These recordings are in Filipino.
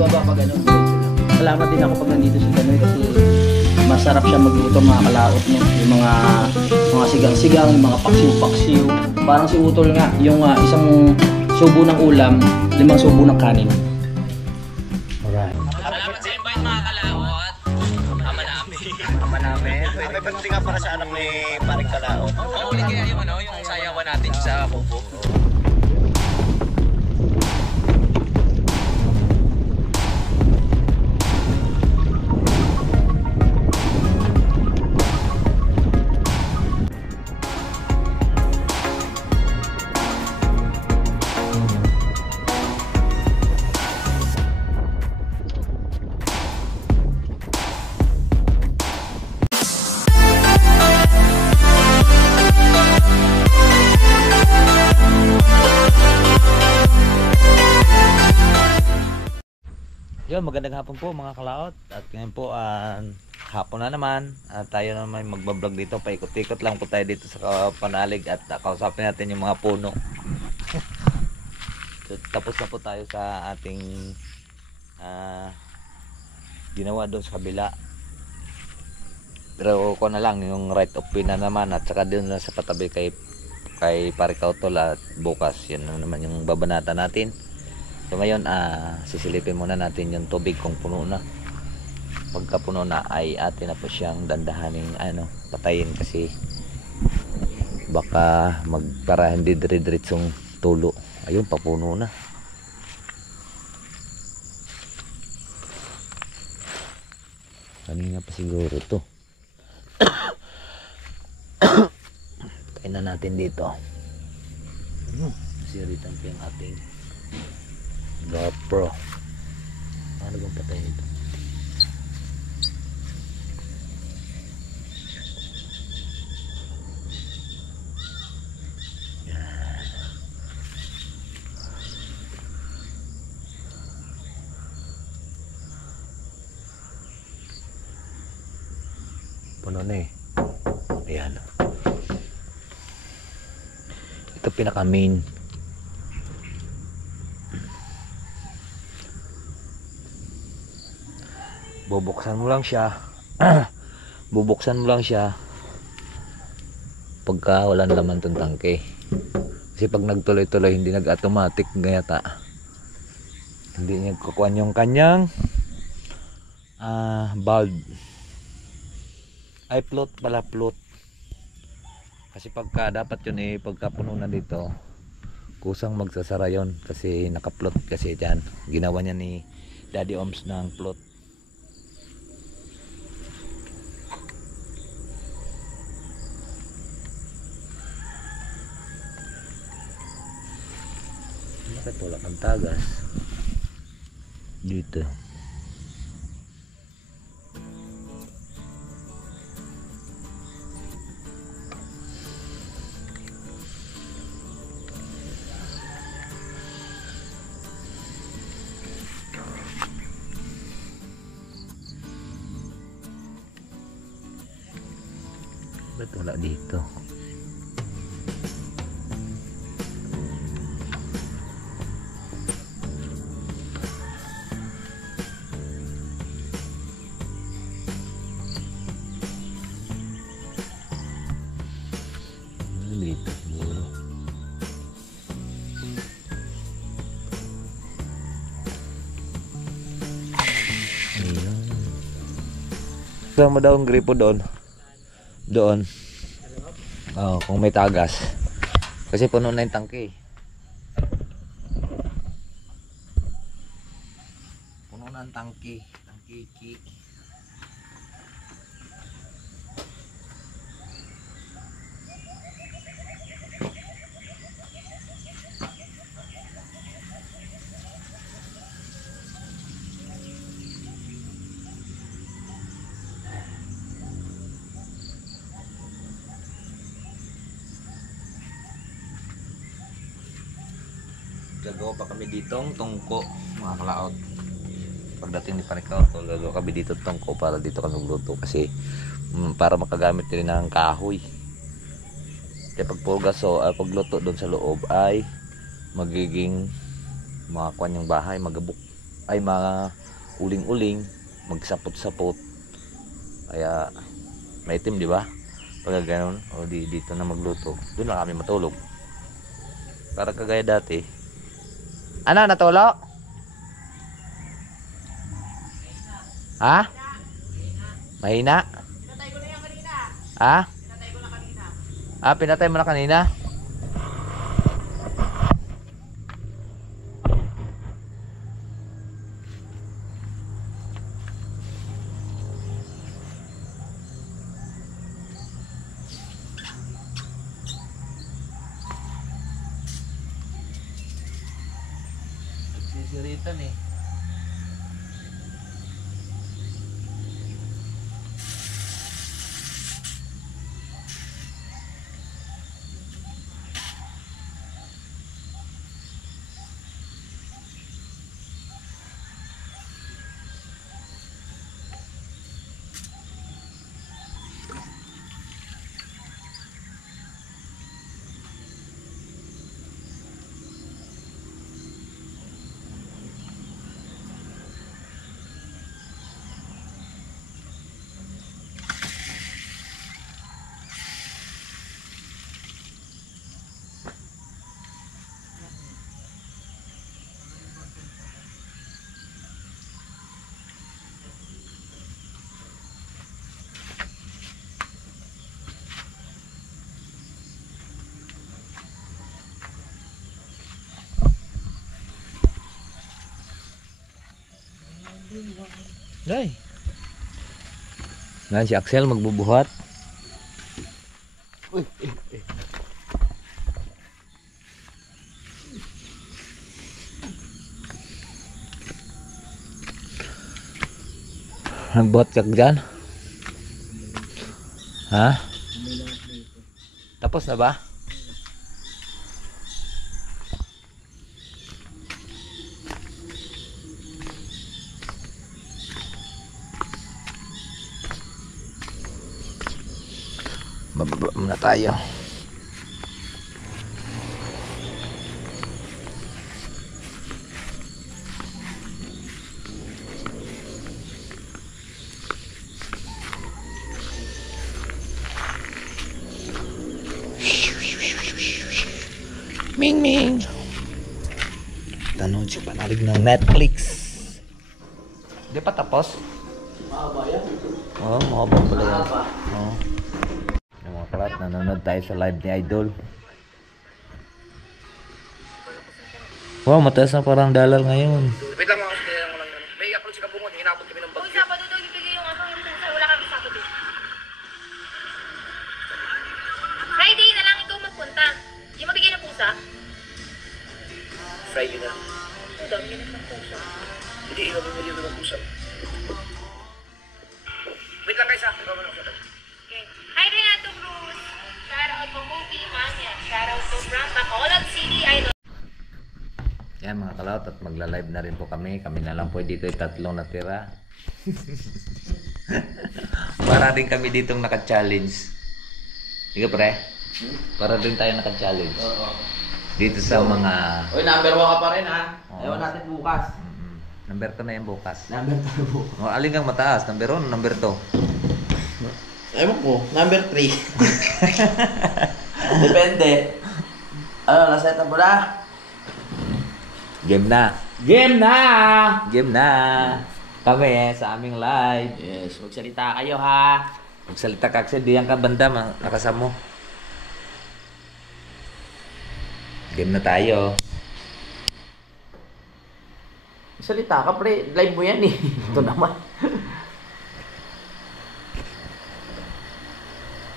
bababa pa ganun. Salamat din ako pag nandito si Kanoy kasi masarap siya magluto mga kalaot niya. Yung mga sigang-sigang, yung mga paksiw-paksiw. Parang si Utol nga, yung isang subo ng ulam, 5 subo ng kanin. Alright. Salamat sa invite mga kalaot. Ama namin. Ama namin. May pagdating nga para sa anak ni Paring Kalaot. Ulit kaya yung sayawan natin sa kubo. Yun, magandang hapon po mga kalaot. At ngayon po hapon na naman at tayo naman magbablog dito. Paikot-ikot lang po tayo dito sa panalig at kausapin natin yung mga puno. So, tapos na po tayo sa ating ginawa doon sa kabila. Pero ko na lang yung right of way na naman at saka doon na sa patabi kay Pare Kautol at bukas yun na naman yung babanata natin. So ngayon sisilipin muna natin yung tubig kung puno na. Pagka puno na ay atin na po siyang dandahaning patayin kasi baka para hindi dire-diretsong tulo. Ayun, papuno na. Kanina pa siguro to. Tayin na natin dito. Siritan pa yung ating GoPro. Ano bang patay nito? Yan. Puno na eh. Ayan. Ito pinaka main. Bubuksan mo lang siya. Bubuksan mo lang siya pagka wala na laman tong tangke. Kasi pag nagtuloy-tuloy hindi nag-automatic gayata. Hindi niya kukuha yung kanyang bulb. Ay float pala, float. Kasi pagka dapat yun pagka puno na dito kusang magsasara yun kasi naka-float kasi dyan. Ginawa niya ni Daddy Oms ng float. Bakit wala kang tagas dito? Bakit wala dito? Dito siguro. Ayan. Sama daw ang gripo doon. Doon. Kung may tagas. Kasi puno na yung tangke. Puno na ang tangke. Tangke. Gagawa pa kami ditong tungko mga kalaot. Pagdating ni Pare Kautol, gagawa kami dito tungko para dito kami magluto kasi para makagamit din ng kahoy. Kaya pagpulgaso pagluto doon sa loob ay magiging makakuan yung bahay, magabok ay mga uling-uling, magsapot-sapot. Kaya maitim, di ba? Pag ganun, o dito na magluto. Doon na kami matulog. Para kagaya dati. Ano, natulog? Ha? Mahina? Pinatay ko na yan kanina. Ha? Pinatay ko na kanina. Ah, pinatay mo na kanina? Nagsisiritan eh. Day. Ngayon si Axel magbubuhat. Uy, Nagbuhat ka dyan? Ha? Tapos na ba? Bababa muna tayo. Ming Ming. Tanood siya panalig ng Netflix. Di pa tapos? Mahaba yan. Oo, mahaba pala yan. Oo. Yung mga kalat, nanonood tayo sa live ni Idol. Wow, mataas na parang dollar ngayon. Wait lang mga kasi lang lang. May upload si Kabungon, hinapot kami ng Kung bagyo. Sabado daw ibigay yung ano, yung pusa, wala kami Sabado. Friday na lang ikaw magpunta. Yung mabigay ng pusa. Friday na. Ang dami na ng pusa. Hindi, ikaw bumili doon ng pusa. Wait lang guys ha. Ikaw mo lang. Okay. Hi Renato Cruz. Shout out to Movie Mania. Shout out to Brand Bacolod City Idol. Yan mga kalaot, at magla-live na rin po kami. Kami na lang po dito, tatlong natira. Para din kami ditong naka-challenge. Sige pre? Para din tayo naka-challenge. Oo. Dito sa mga... Uy, number 1 ka pa rin ha. Oo. Ewan natin bukas. Number 2 na yan bukas. Number 2 bukas. O, alin kang mataas? Number 1 number 2? Ewan ko, number 3. Depende. Ano, naseta mo na? Game na! Game na! Game na! Kami sa aming live. Yes, magsalita kayo ha. Magsalita ka kasi diyan ka banda, nakasamo. Game na tayo. Magsalita ka pre, live mo yan eh. Ito naman.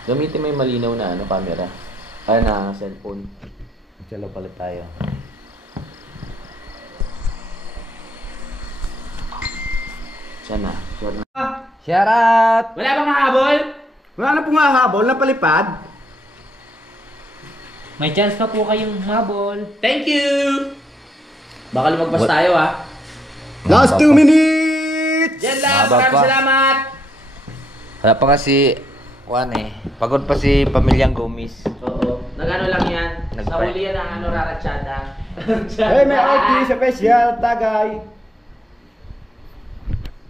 Gamitin mo yung malinaw na ano, camera. Ay na cellphone. Magsalo palit tayo. Sana. Sure na. Shoutout! Wala bang hahabol? Wala na pong hahabol, napalipad. May chance pa po kayong mabol. Thank you! Baka lumagpas What? tayo ha. Last 2 minutes! Yan lang, Mahaba maraming pa. salamat! Wala pa kasi, Juan eh. Pagod pa si Pamilyang Gomis. Oo. Nag-ano lang yan. Sa Nag-prank. huli yan ang ano, raratsyada. Hey, may ID special, tagay.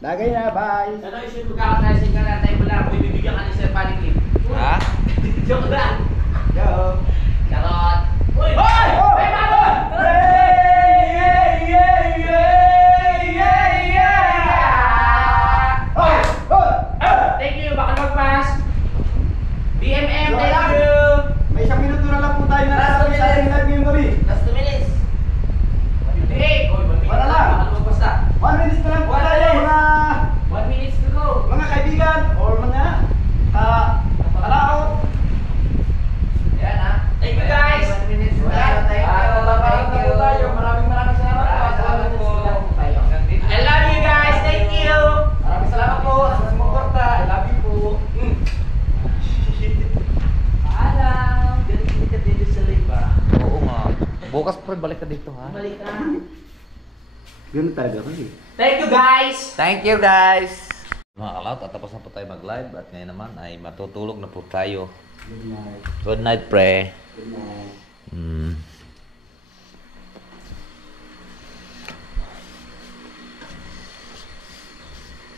Lagay na, bye! Ano yung sure magkakatricycle ka na tayo wala kung ibibigyan ka ni Sir Paniclip? Ha? Joke lang! Go! Charot! Uy! Hoy! Hey, bago! Thank you, baka mag-pass! BMM, thank you! May isang minuto na lang po tayo na Last nasabi sa ating live ngayong gabi. Last 2 minutes! Hey! Wala lang. Basta! 1 minute na lang po Wala tayo lang. mga 1 minute to go! kaibigan or mga kalaot. Ayan ha! Thank you guys! 1 minute! Thank you! Tayo. Maraming salamat po. I love you guys! Thank you! Maraming salamat po sa sumuporta. I love you po. Paalam! Galing ka dito sa live ba? Oo nga. Bukas pre, balik ka dito ha. Balik ka! Ganun talaga kasi. Thank you guys! Thank you guys! Mga kalaot, at tapos na po tayo mag-live at ngayon naman ay matutulog na po tayo. Good night. Good night pre. Good night.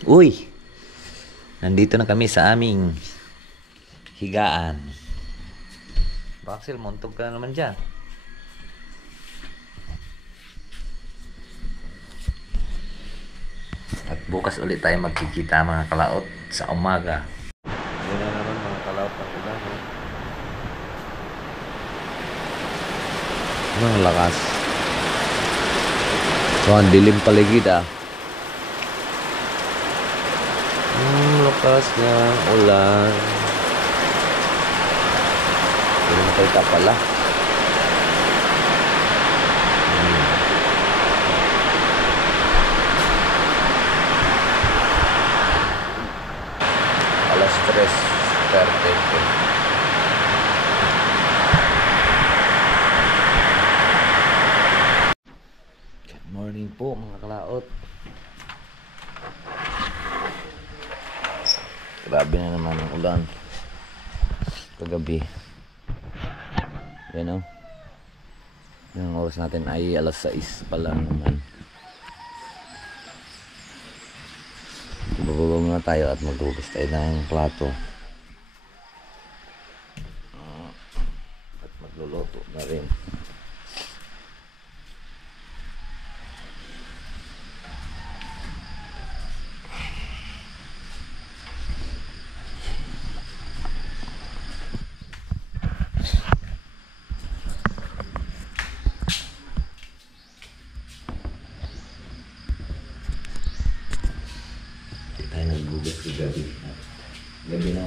Uy! Nandito na kami sa aming higaan. Baxel, muntog ka na naman dyan. At bukas ulit tayo magkikita mga kalaot sa umaga. Yan na naman mga kalaot ang ulan. Ang lakas. So, ang dilim paligid ah. Lakas ng ulan. Dilim pa pala. Alas 3:30. Good morning po mga kalaot. Grabe na naman ang ulan kagabi. Yan o. Yung oras natin ay alas 6 pa lang naman. Bababa muna tayo at maghugas tayo ng plato. At magluluto na rin. Tayo nagbugas sa gabi. Gabi na.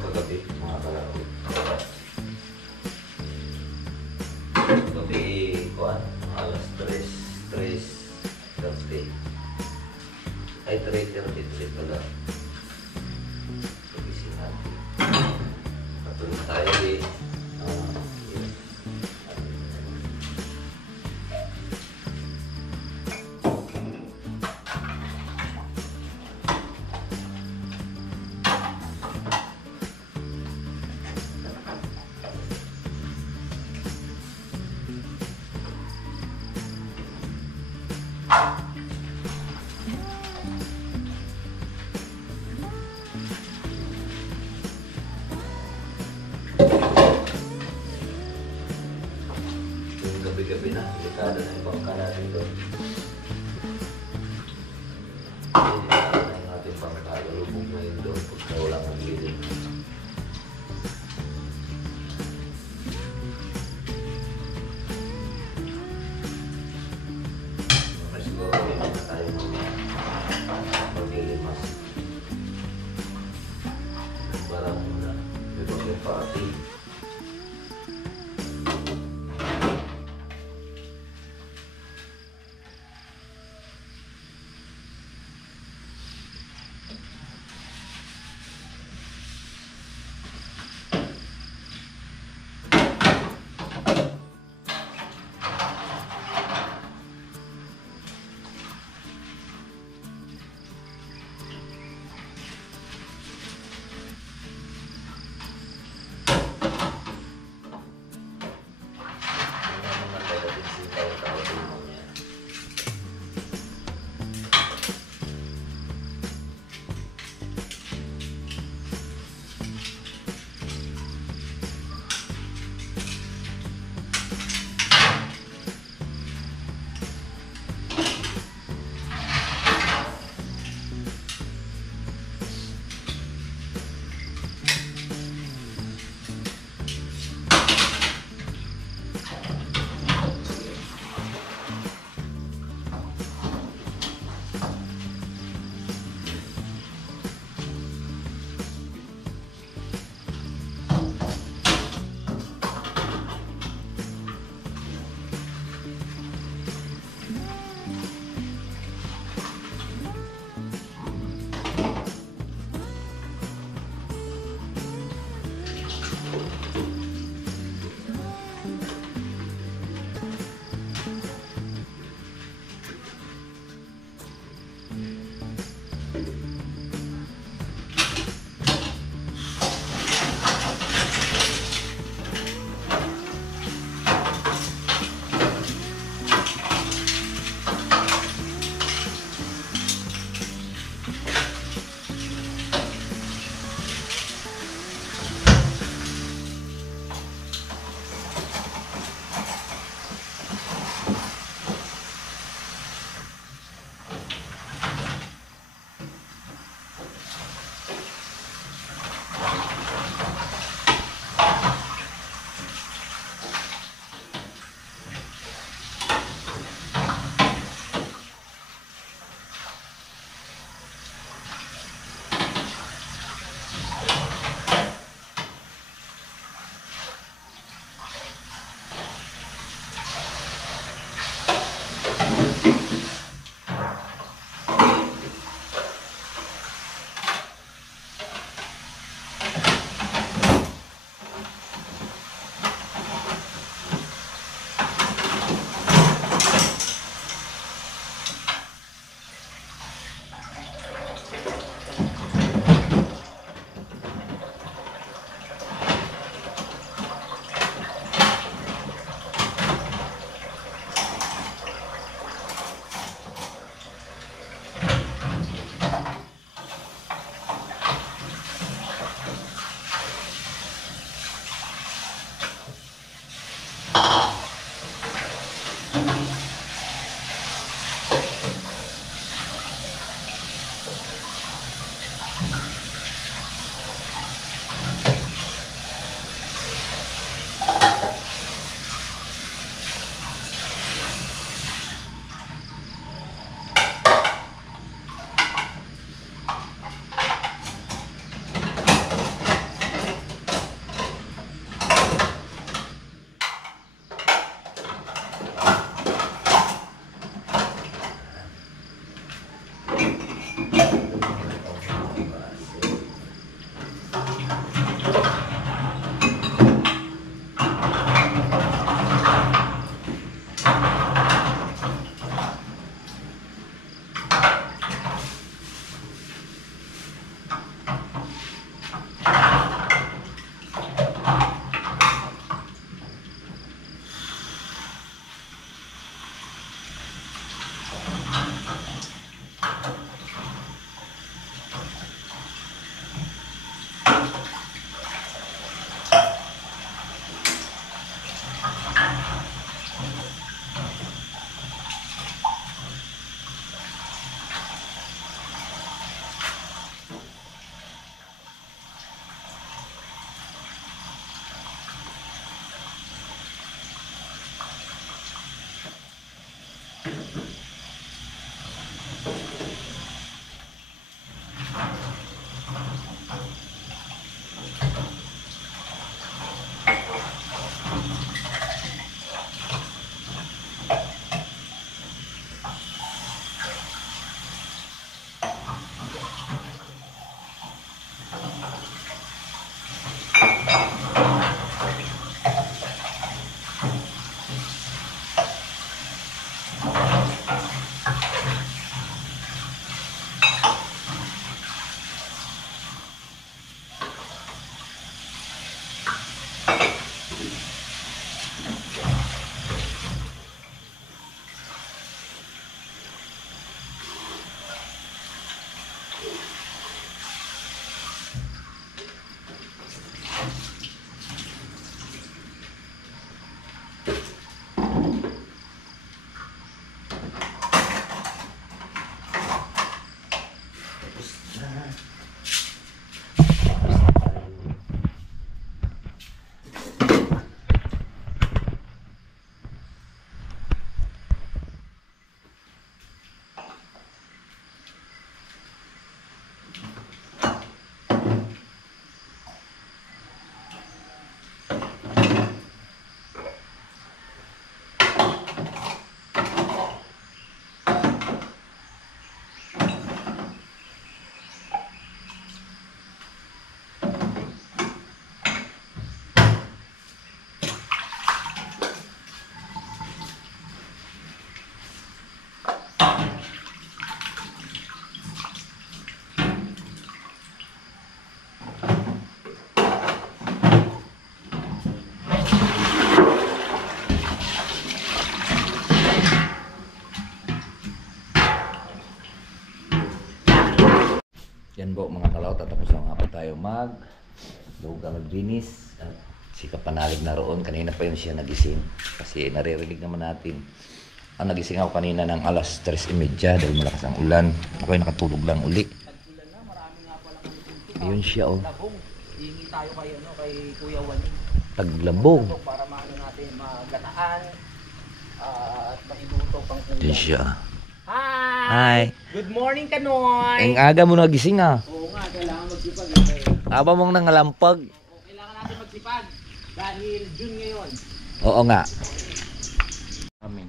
Kagabi, mga kalapit. Kagabi, kuhan, alas 3:30. Ay, 3:33 pala. Pagising natin. Patulog tayo eh. Yun. Yung gabi-gabi na, delikado na yung bangka natin doon. Delikado na yung ating bangka, lulubog na yun doon pagka wala kang bilin. Mas siguro hindi na tayo maglilimas. Para muna, may pag-party. Yan po mga kalaw, tatapos na nga po tayo maglinis at si Kapanalig na roon. Kanina pa yun siya nagising kasi naririnig naman natin. Nagising ako kanina ng alas 3:30 dahil malakas ang ulan. Ako ay nakatulog lang uli. Ayun siya oh. Labong. Hihingi tayo kay Kuya Waning. Taglabong. Para maano natin magataan at mailuto pang ulam. Ayun siya. Hi! Hi! Good morning, Kanoy! Ang aga mo nagising ah. Oo nga, kailangan magsipag. Aba mong nangalampag. Kailangan natin magsipag dahil June ngayon. Oo nga. Amin.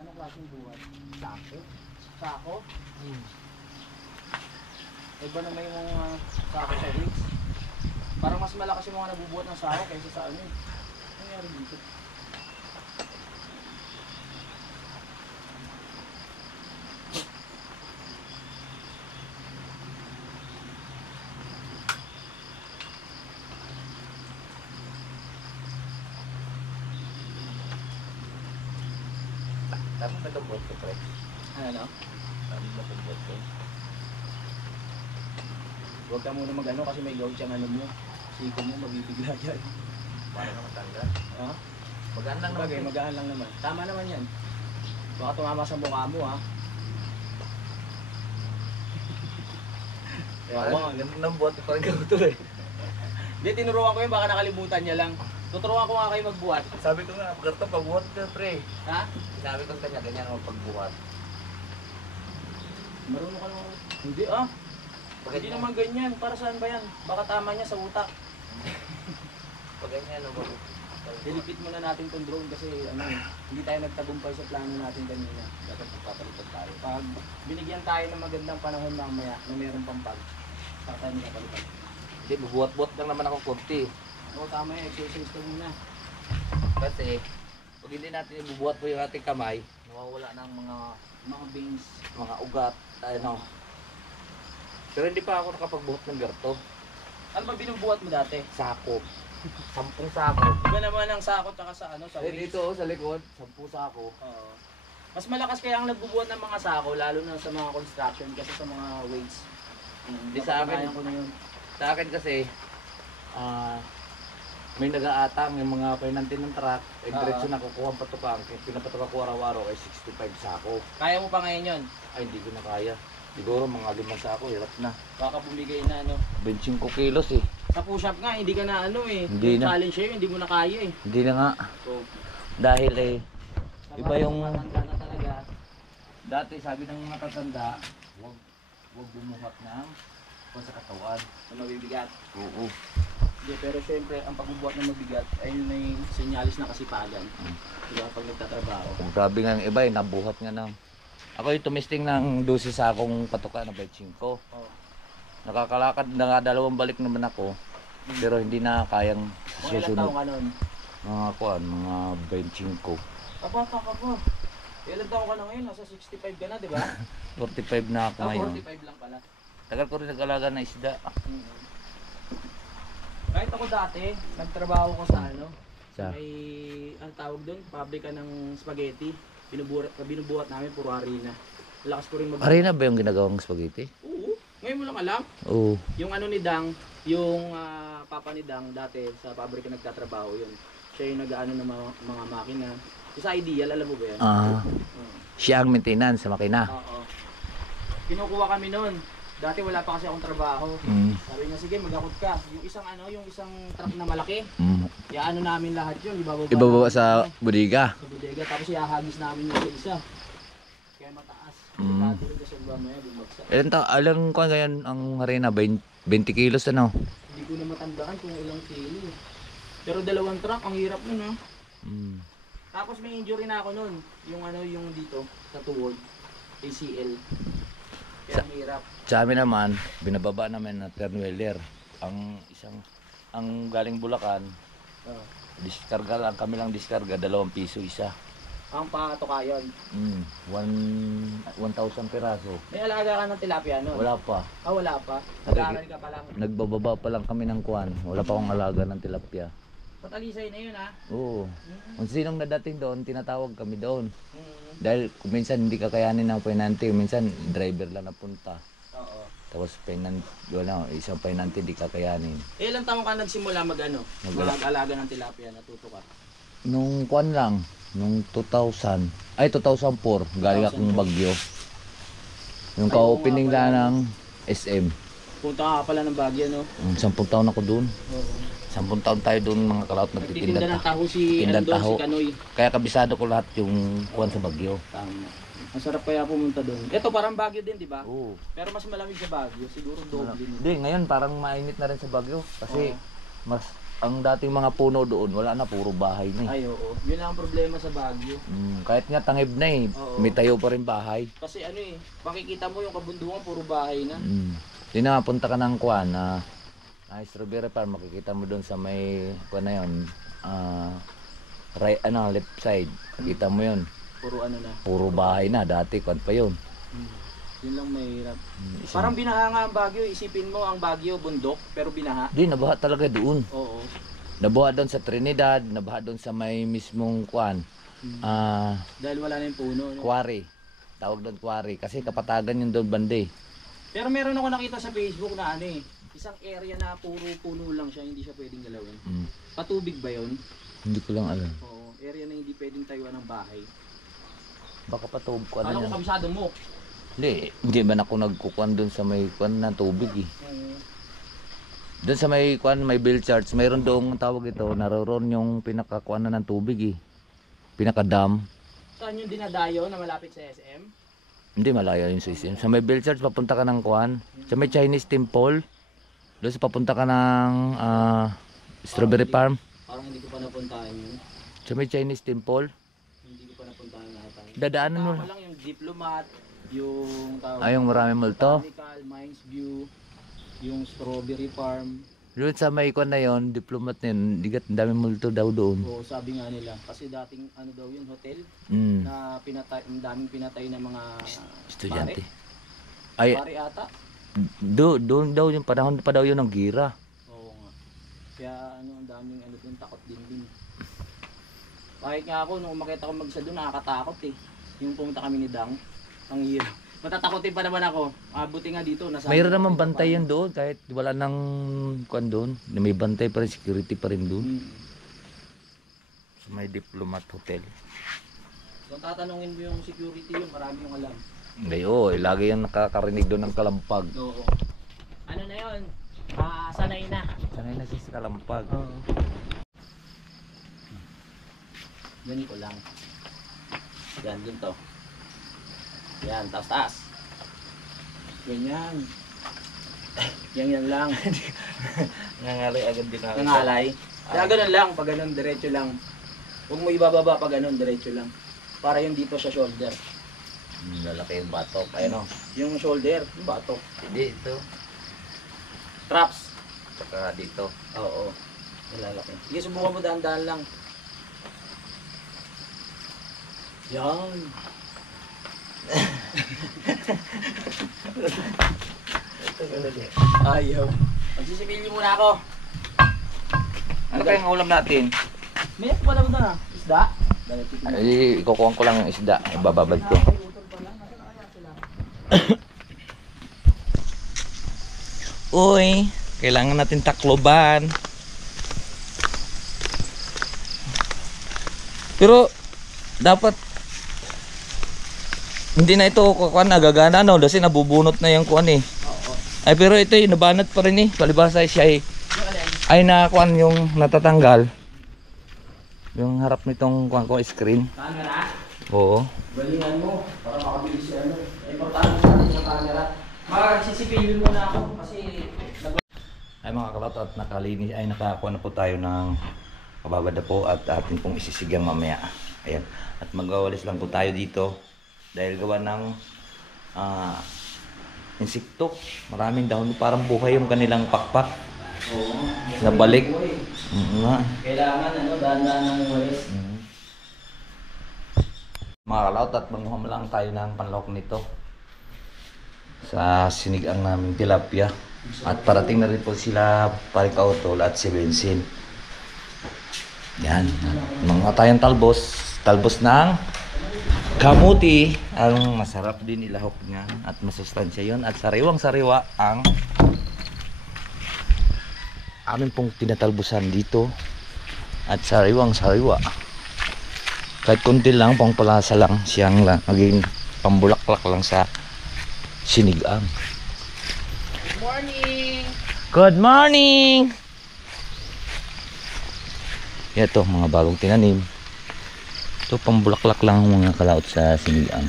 Anong klaseng buwan? Sako? Sako? Iba naman yung mga sako sa weeks. Parang mas malakas yung mga nabubuhat ng sako kaysa sa ano. Ano nangyari dito? Tapos nagabot ko pre. Ano? Tapos nagabot ko. Huwag ka muna mag-ano kasi may gout yung ano mo. Siko mo, mabibigla yan. Para na matanggal. Ha? Magaan lang Bagay, magaan lang naman. Tama naman yan. Baka tumama sa mukha mo ha. Ewan, ganun ng buhat parang ganito eh. Hindi, tinuruan ko yun, baka nakalimutan niya lang. Tuturuan ko nga kayo magbuhat. Sabi ko nga, pagkarto pagbuhat ka pre. Ha? Sabi ko kanya, ganyan ang pagbuhat. Marunong ka naman. Hindi ah. Hindi naman ganyan. Para saan ba yan? Baka tama niya sa utak. Pag ganyan, ano ba? Dilipit muna natin itong drone kasi ano, hindi tayo nagtagumpay sa plano natin kanina. Dapat magpapalitan tayo. Pag binigyan tayo ng magandang panahon mamaya na meron pang pag, saka tayo magpapalitan. Hindi, bubuhat-buhat lang naman ako konti. Oo, tama yan. Exercise ka muna. Kasi, pag hindi natin ibubuhat po yung ating kamay, nawawala ng Mga veins. mga ugat, ano. Pero hindi pa ako nakapagbuhat ng garto. Ano ba binubuhat mo dati? Sako. 10 sako. Iba naman ang sako tsaka sa ano, sa Eh, weights. dito sa likod, 10 sako. Oo. Mas malakas kaya ang nagbubuhat ng mga sako, lalo na sa mga construction kasi sa mga weights. Di sa akin. Napatunayan ko na yun. Sa akin kasi, may nag-aatang yung mga pinantin ng truck, eh, diretso na kukuha ang patukang. Pinapatukang ko araw-araw ay 65 sako. Kaya mo pa ngayon yun? Ay, hindi ko na kaya. Siguro mga 5 sako, hirap na. Baka bumigay na ano. 25 kilos eh. Sa push-up nga, hindi ka na ano eh. Hindi Yung na. challenge sa'yo, hindi mo na kaya eh. Hindi na nga. So, Dahil eh, iba yung... matanda na talaga. Dati sabi ng mga tatanda, huwag bumuhat ng sa katawan. Na mabibigat. Oo. Hindi, pero syempre, ang pagbubuhat ng mabigat, ayun na yung senyalis na kasipagan. Diba, pag nagtatrabaho. Kung grabe nga yung iba eh, nabuhat nga ng... Ako yung tumisting ng 12 sakong patuka na 25. Oh. Nakakalakad na nga, 2 balik naman ako. Pero hindi na kayang Kung ilang taong susunod. ka nun? Mga kuan, mga 25. Kapata ka pa. Ilang taong ka na ngayon? Nasa 65 ka na, di ba? 45 na ako ngayon. 45 lang pala. Tagal ko rin nag-alaga ng isda. Kahit ako dati, nagtrabaho ko sa ano, Sa? may, ang tawag doon, pabrika ng spaghetti. Binubuhat namin, puro harina. Lakas ko rin mag- Arena ba yung ginagawang spaghetti? Oo, yung alam? Oo. Yung ano ni Dang, yung papa ni Dang dati sa pabrika nagtatrabaho yun. Siya yung nag-ano ng mga makina. Sa Ideal, alam mo ba yan? Siya ang maintenance sa makina. Oo. Kinukuha kami noon. Dati wala pa kasi akong trabaho. Sabi niya, sige mag-akot ka. Yung isang truck na malaki, iaano namin lahat yun. Ibababa sa bodega. Sa bodega. Tapos iahagis namin yung isa. Kaya mataas. Dati rin kasi mamaya bumagsak. Alang ko ngayon ang harina, 20 kilos ano? Hindi ko na matandaan kung ilang kilo. Pero 2 truck, ang hirap nun ha. Tapos may injury na ako nun. Yung dito, sa tuhod. ACL. Kaya ang hirap. Sa amin naman, binababa namin na turnwheeler. Ang galing Bulacan, diskarga lang, kami lang diskarga, 2 piso isa. Ang patukayan. 1,000 piraso. May alaga ka ng tilapia nun? Wala pa. Wala pa. Nag-aaral ka pa lang. Nagbababa pa lang kami ng kuwan. Wala pa akong alaga ng tilapia. Patalisay na yun ha? Oo. Kung sinong nadating doon, tinatawag kami doon. Dahil kung minsan hindi kakayanin ng pinante, minsan driver lang napunta. Oo. Tapos isang pinante hindi kakayanin. Ilang taong ka nagsimula mag-alaga ng tilapia, natuto ka? Nung kuwan lang, nung 2004, galing akong Bagyo. Yung ka-opening lang ng SM. Punta ka pala ng Baguio, no? 10 taon ako doon. Oo. 10 taon tayo doon mga kalaot Nagtitinda ng nagtitinda. taho si Tinda Ando, taho. si Kanoy. Kaya kabisado ko lahat yung kuwan sa Bagyo. Tama. Ang sarap kaya pumunta doon. Ito parang Baguio din, di ba? Oo. Pero mas malamig sa Baguio, siguro doble. Hindi, ngayon parang mainit na rin sa Bagyo. Kasi ang dating mga puno doon, wala na, puro bahay na eh. Ay, oo. Yun lang ang problema sa Baguio. Kahit nga tangib na eh, Oo. may tayo pa rin bahay. Kasi makikita mo yung kabundukan, puro bahay na. Di na, punta ka ng kuwan na strawberry farm, makikita mo doon sa may kuwan na yun, left side, makita mo yun. Puro ano na. Puro bahay na, dati kuwan pa yun. Yun lang mahirap. Parang binaha nga ang Baguio. Isipin mo ang Baguio, bundok, pero binaha. Di, nabaha talaga doon. Oo. Nabaha doon sa Trinidad, nabaha doon sa may mismong kuwan. Dahil wala na yung puno. No? Quarry. Tawag doon quarry. Kasi kapatagan yung doon bande. Pero meron ako nakita sa Facebook na isang area na puro puno lang siya, hindi siya pwedeng galawin. Patubig ba yun? Hindi ko lang alam. Oo. Area na hindi pwedeng tayuan ng bahay. Baka patubig ko Ano ano ko yan. kabisado mo? Hindi man ako nagkukuan doon sa may kuan na tubig eh. Doon sa may kuan, may bill charts, mayroon doong tawag ito, naroon yung pinakakuan na ng tubig eh. Pinaka-dam. Saan yung dinadayo na malapit sa SM? Hindi malayo yung system. Sa may bill charts, papunta ka ng kuan. Sa may Chinese temple. Doon sa papunta ka ng strawberry farm. Parang hindi ko pa napuntahan yun. Sa may Chinese temple. Hindi ko pa napuntahan lahat. Dadaanan mo. Tama lang yung Diplomat, yung tawag. Yung marami multo. Botanical, Mines View, yung Strawberry Farm. Doon sa may kuan na yon, diplomat na yun, digat ang daming multo daw doon. O sabi nga nila, kasi dating daw yun, hotel na pinatay, ang daming pinatay ng mga Estudyante. Pare ata. Doon daw yung panahon pa daw yun ng gira. Oo nga. Kaya ang daming doon, takot din. Kahit nga ako, nung umakita ko mag-isa doon, nakakatakot eh. Yung pumunta kami ni Dang, ang hirap. Matatakotin pa naman ako. Buti nga dito. Mayroon naman bantay yan doon, kahit wala nang kuan doon. May bantay pa rin, security pa rin doon. So, may Diplomat Hotel. Kung tatanungin mo yung security yun, marami yung alam. Hindi, lagi yung nakakarinig doon ng kalampag. Oo. Ano na yun? Sanay na. Sanay na siya sa kalampag. Ganito lang. Yan, ganito. Yan, taas. Ganyan. Yan lang. Nangalay agad din ako. Nangalay. Kaya ganun lang, pag ganun, diretso lang. Huwag mo ibababa pag ganun, diretso lang. Para yung dito sa shoulder. Lalaki yung batok. Ayun o. Yung shoulder, yung batok. Hindi, ito. Traps. Saka dito. Oo. Nilalaki. Sige, subukan mo dahan-dahan lang. Yan. Ayaw. Magsisibilyo muna ako. Ano kayang ulam natin? May pala mo na. Isda? Ay, ikukuha ko lang yung isda. Ibababad ko. Uy, kailangan natin takloban. Pero dapat hindi na ito kukuan nagagana no kasi nabubunot na yung kuan eh. Ay pero ito yung nabanat pa rin eh. Palibasa siya ay nakuan yung natatanggal. Yung harap nitong kuan ko screen. Camera? Oo. Galingan mo para makabilis siya ano. Importante sa atin yung camera. Magsisipilin muna ako kasi Ay mga kalot at nakalinis ay nakakuha na po tayo ng kababad na po at atin pong isisigang mamaya. Ayan. At magwawalis lang po tayo dito dahil gawa ng insekto. Maraming dahon parang buhay yung kanilang pakpak. oo. Nabalik. Nga. Kailangan ano, dahan-dahan ng walis. Mga kalot at manguha lang tayo ng panlok nito sa sinigang naming tilapia. At parating na rin po sila Parikautol at si Bensin. Yan. Mga tayong talbos ng kamuti. Ang masarap din ilahok niya at masustansya yun. At sariwang-sariwa ang amin pong tinatalbusan dito. At sariwang-sariwa. Kahit kunti lang, pang palasa lang, siyang lang, maging pambulaklak lang sa sinigang. Good morning! Good morning! Ito, mga bagong tinanim. Ito, pambulaklak lang mga kalaot sa sinigang.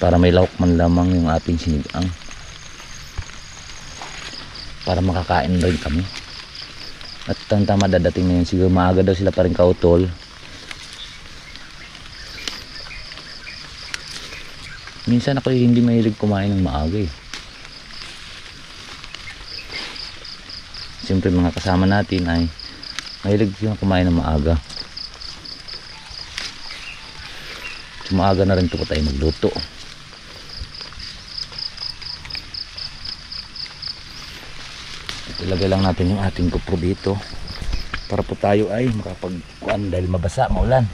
Para may lahok man lamang yung ating sinigang. Para makakain rin kami. At ang tama dadating na yun, siguro maaga daw sila pa rin kautol. Minsan ako hindi mahilig kumain ng maaga eh. Siyempre mga kasama natin ay mahilig silang kumain ng maaga. So maaga na rin ito po tayo magluto. Ilagay lang natin yung ating GoPro dito para po tayo ay makapagkuan dahil mabasa, maulan.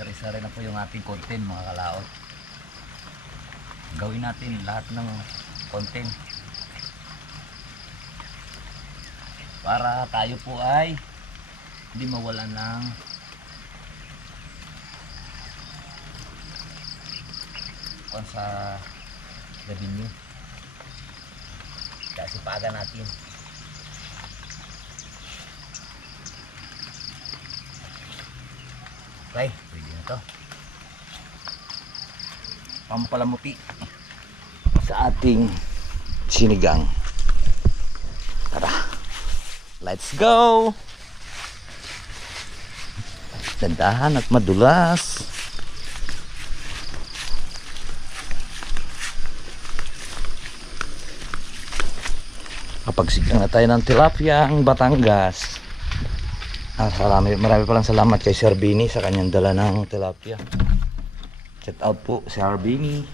Sari-sari na po yung ating content mga kalaot. Gawin natin lahat ng content para tayo po ay hindi mawalan ng kung sa revenue. Kasi paga natin. Okay, pwede na to. Pampalamuti sa ating sinigang. Tara, let's go! Dandahan at madulas. Kapag sigang na tayo ng tilapia ang Batangas. Marami palang salamat kay Sir Bini sa kanyang dala ng tilapia. Shout out po Sir Bini.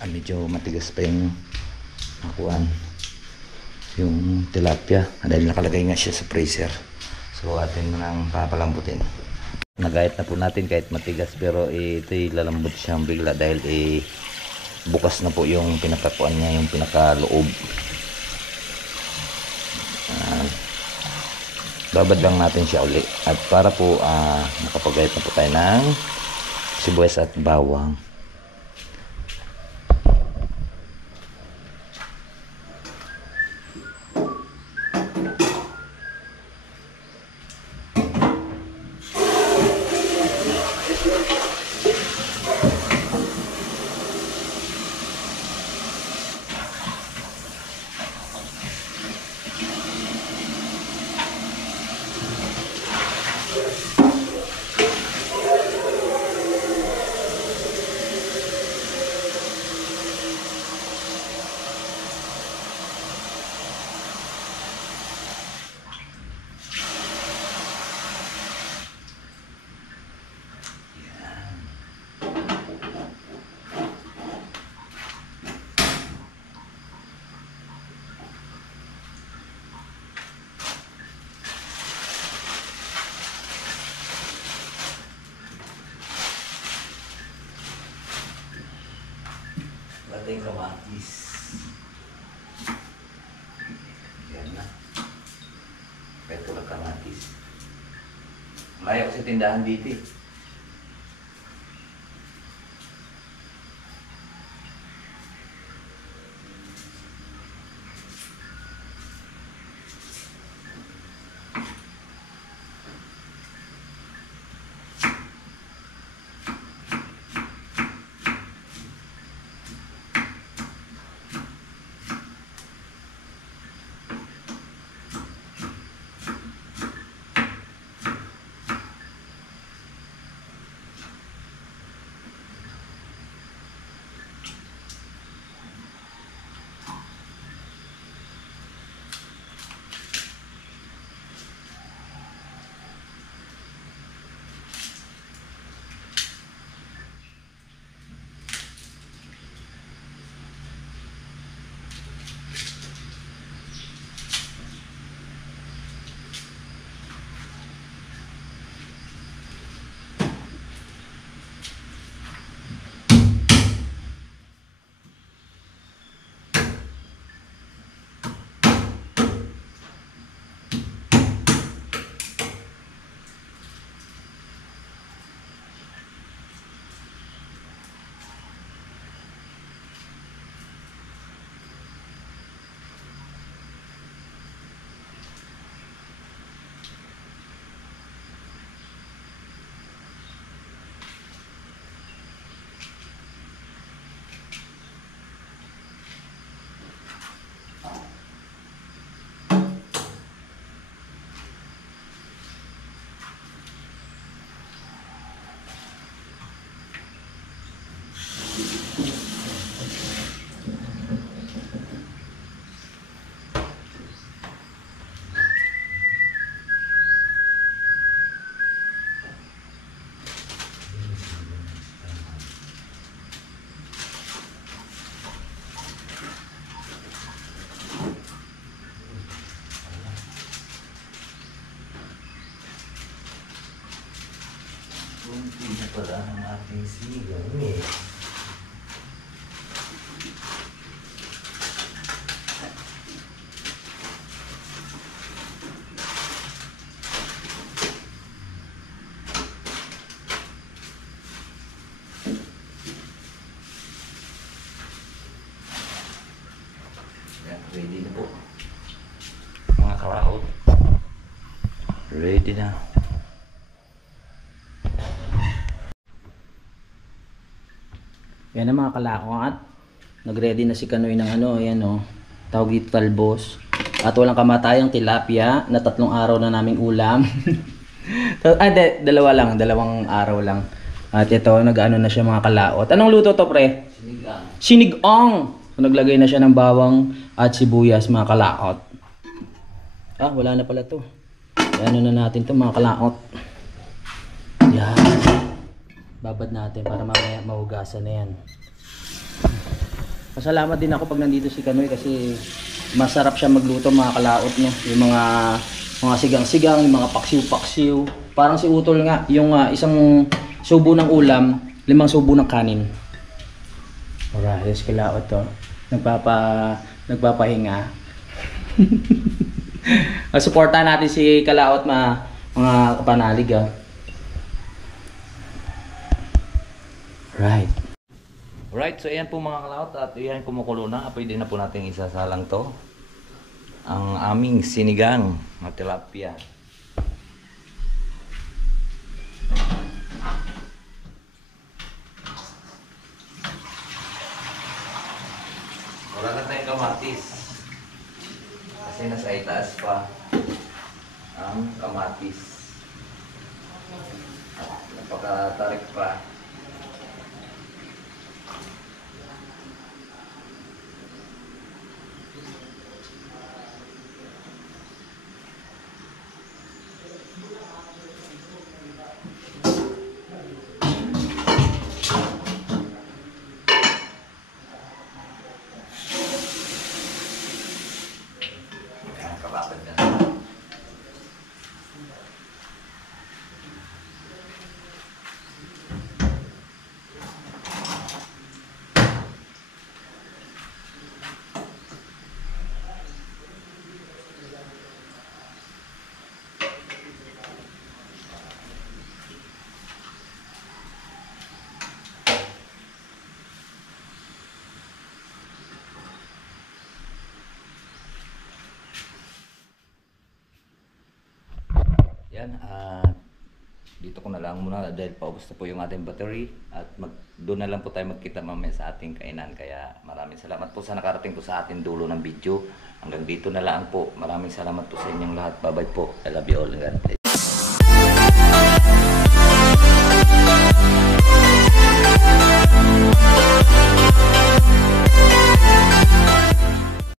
Medyo matigas pa yung nakuan yung tilapia dahil nakalagay nga siya sa freezer. So atin nang papalambutin. Nagayat na po natin kahit matigas pero ito'y lalambot siyang bigla dahil bukas na po yung pinakakuan niya, yung pinakaloob. Babad lang natin siya uli at para po makapagayat na po tayo ng sibuyas at bawang. kamatis. Yan na. Ito lang kamatis. Layo ko sa tindahan dito eh. Kunti na pala ang ating sigang eh. Yan, ready na po. Mga karaot. Ready na. Yan ang mga kalakot. Nag-ready na si Kanoy ng ano, ayan o. Tawag dito talbos. At walang kamatayang tilapia na 3 araw na naming ulam. Dalawang araw lang. At ito, nag-ano na siya mga kalaot. Anong luto to, pre? Sinigang. Sinigang! So, naglagay na siya ng bawang at sibuyas mga kalaot. Ah, wala na pala to. Ano na natin to mga kalaot. Yan. Babad natin para mamaya mahugasan na yan. Pasalamat din ako pag nandito si Kanoy kasi masarap siya magluto mga kalaot niya. Yung mga sigang-sigang, yung mga paksiw-paksiw. Parang si Utol nga, yung isang subo ng ulam, 5 subo ng kanin. Alright, yes kalaot to. Nagpapahinga. Suportahan natin si Kalaot mga kapanalig ah. Right. Right, so ayan po mga kalaot at ayan kumukulo na. Pwede na po natin isasalang to. Ang aming sinigang na tilapia. Wala na tayong kamatis. Kasi nasa itaas pa ang kamatis. At napakatarik pa. Kapapad na. Yan, dito ko na lang muna dahil paubos na po yung ating battery at doon na lang po tayo magkita mamaya sa ating kainan. Kaya maraming salamat po sa nakarating po sa ating dulo ng video. Hanggang dito na lang po. Maraming salamat po sa inyong lahat. Bye bye po. I love you all. God bless.